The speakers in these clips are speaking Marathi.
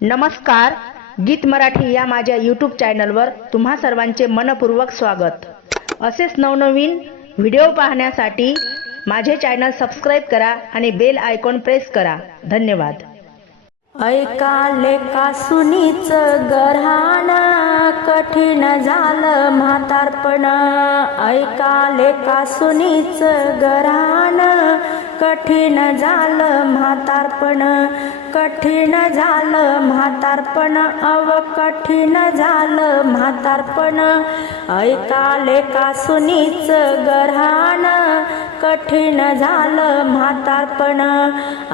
नमस्कार गीत मराठी या माझ्या यूट्यूब चॅनलवर तुम्हा सर्वांचे मनपूर्वक स्वागत. असेच नवनवीन व्हिडिओ पाहण्यासाठी माझे चॅनल सबस्क्राईब करा आणि बेल आयकॉन प्रेस करा. धन्यवाद. ऐका लेका सुनीच गरहाण कठीण झालं म्हातारपण. ऐका लेका सुनीच गरहाण कठीण झालं म्हातारपण कठीण झालं म्हातारपण अव कठीण झालं म्हातारपण. ऐका का सुनीच गऱ्हाण कठीण झालं म्हातारपण.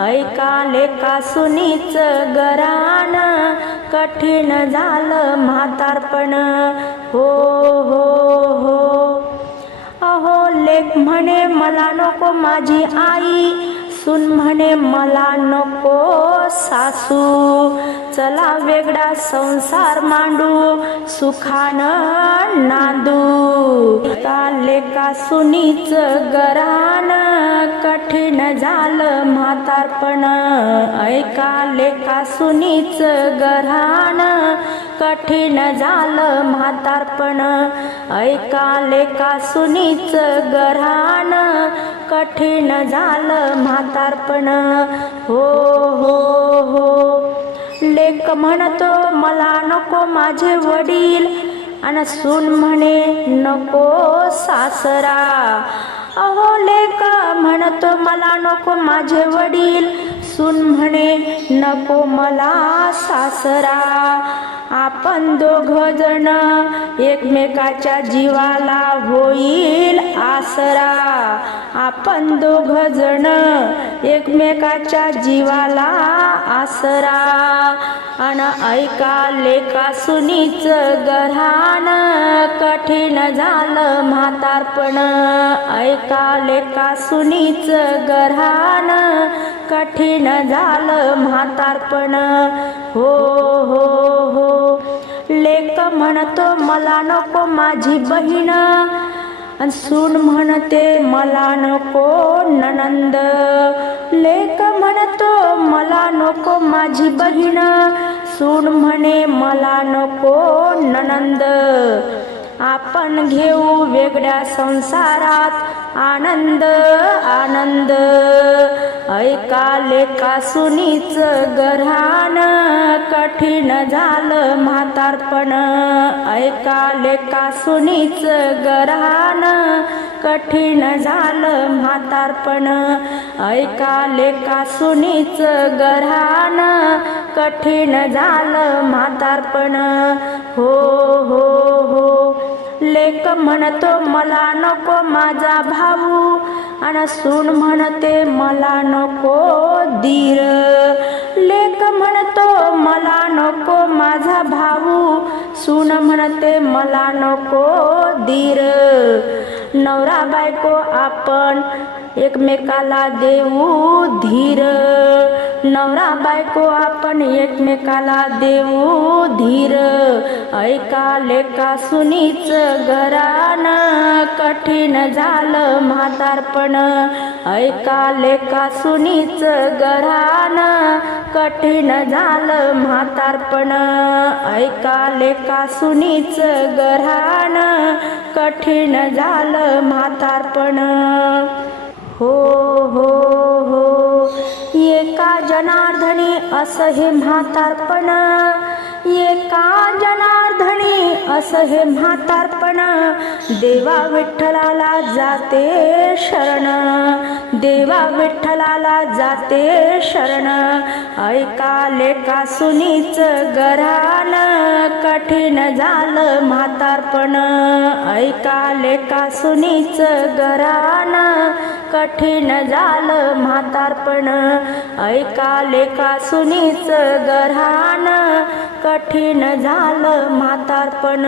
ऐका का सुनीच गराण कठीण झालं म्हातारपण. हो हो हो. म्हणे मला नको माझी आई. सून म्हणे मला नको सासू. चला वेगळा संसार मांडू सुखानं नांदू. का सुनीच गरान कठीण झालं म्हातारपण. ऐका लेका सुनीच गरान कठीण झालं म्हातारपण. ऐका लेका सुनीच गराण कठीण झालं म्हातारपण. हो हो हो. लेक म्हणतो मला नको माझे वडील. आणि सून म्हणे नको सासरा. अहो लेक म्हणतो मला नको माझे वडील. सून म्हणे नको मला सासरा. आपण दोघ जण एकमेकाच्या जीवाला होईल आसरा. आपण दोघ जण एकमेकाच्या जीवाला आसरा. अन ऐका लेका सुनीच गऱ्हाण कठीण झालं म्हातारपण. ऐका लेका सुनीच गऱ्हाण कठीण झालं म्हातारपण. हो हो हो. लेक म्हणतो मला नको माझी बहीण. आणि सून म्हणते मला नको ननंद. लेक म्हणतो मला नको माझी बहीण. सून म्हणे मला नको ननंद. आपण घेऊ वेगळ्या संसारात आनंद आनंद. ऐका लेका सुनीच कठीण झालं म्हातारपण. ऐका लेका सुनीच कठीण झालं म्हातारपण. ऐका लेका सुनीच कठीण झालं म्हातारपण. हो हो हो. लेक म्हणतो मला नको माझा भाऊ. आणि सून म्हणते मला नको दीर. लेक म्हणतो मला नको माझा भाऊ. सून म्हणते मला नको दीर. नवरा बायको आपण एकमेकाला देऊ धीर. नवरा बायको आपण एकमेकाला देऊ धीर. ऐका लेका सुनीच घरान. कठीण झालं म्हातारपण. ऐका लेका सुनीच घरान. कठीण झालं म्हातारपण. ऐका लेका सुनीच घरान. कठीण झालं म्हातारपण. हो हो हो. एका जनार्दने असं हे म्हातारपण. एका जनार्दने असं हे म्हातारपण. देवा विठ्ठलाला जाते शरण. देवा विठ्ठलाला जाते शरण. ऐका लेका सुनीच गरान कठीण झालं म्हातारपण. ऐकाले का सुनीच घरान कठीण झालं म्हातारपण. ऐकाले का सुनीच घरान कठीण झालं म्हातारपण.